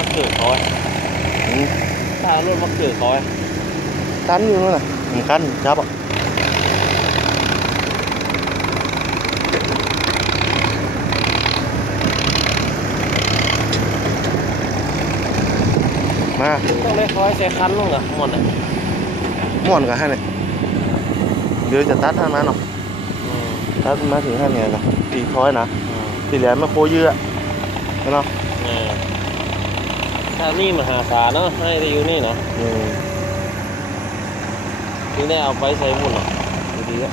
รถมาเกือคอยคันอยู่นั่นน่ะผมคันจับอะมาต้องได้คอยใส่คันลงเหรอหมดอะม่วนกับให้เลยเดี๋ยวจะตัดให้มาเนาะอืมตัดมาถึงให้เนี่ยนะตีท้อยนะตีเหลือไม่โคเยอะเนาะ ถ้านี่มหาศาลเนาะให้ได้อยู่นี่เนาะอืมถึงได้เอาไปใส่บุญเนาะดีๆอะ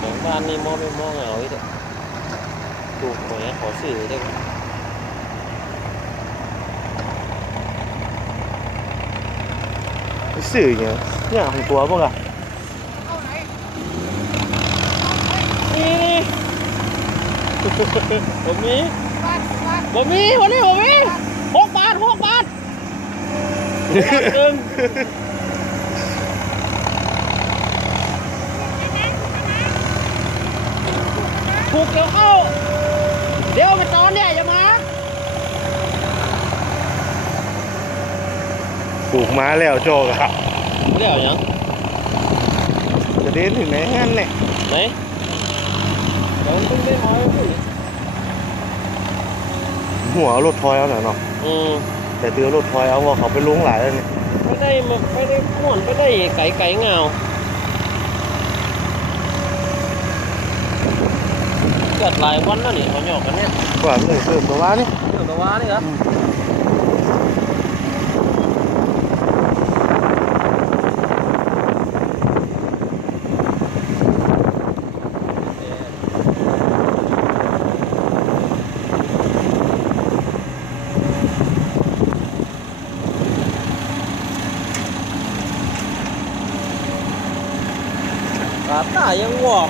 ของบ้านนี่มองไม่มองเอาอีกเด้อถูกหวยขอสื่อได้ไหมสื่ออย่างเนี่ยของตัวพวกอะ นี่นี่ ผมมีผมมีวันนี้ผมมีหกบาทหกบาทหนึ่งถูกเกี่ยวเข้า เดี๋ยวไปตอนเนี่ยอย่ามาปลูกมาแล้วโจกอะเดี๋ยวยังจะเดินถึงไหนงั้นเนี่ยไหน หัวเอารถทอยเอาหน่อยเนาะอืมแต่เตือรถทอยเอาว่าเขาไปลงหลายแล้วนี่ไม่ได้มาไม่ได้ม่วนไม่ได้ไก่ไก่เงาเกิดหลายวันแล้วนี่เขาหยอกกันเนี่ยกว่าเลยเพิ่มตัวว่านี่เรื่องกว่านี่ครับ ตาตายังวอก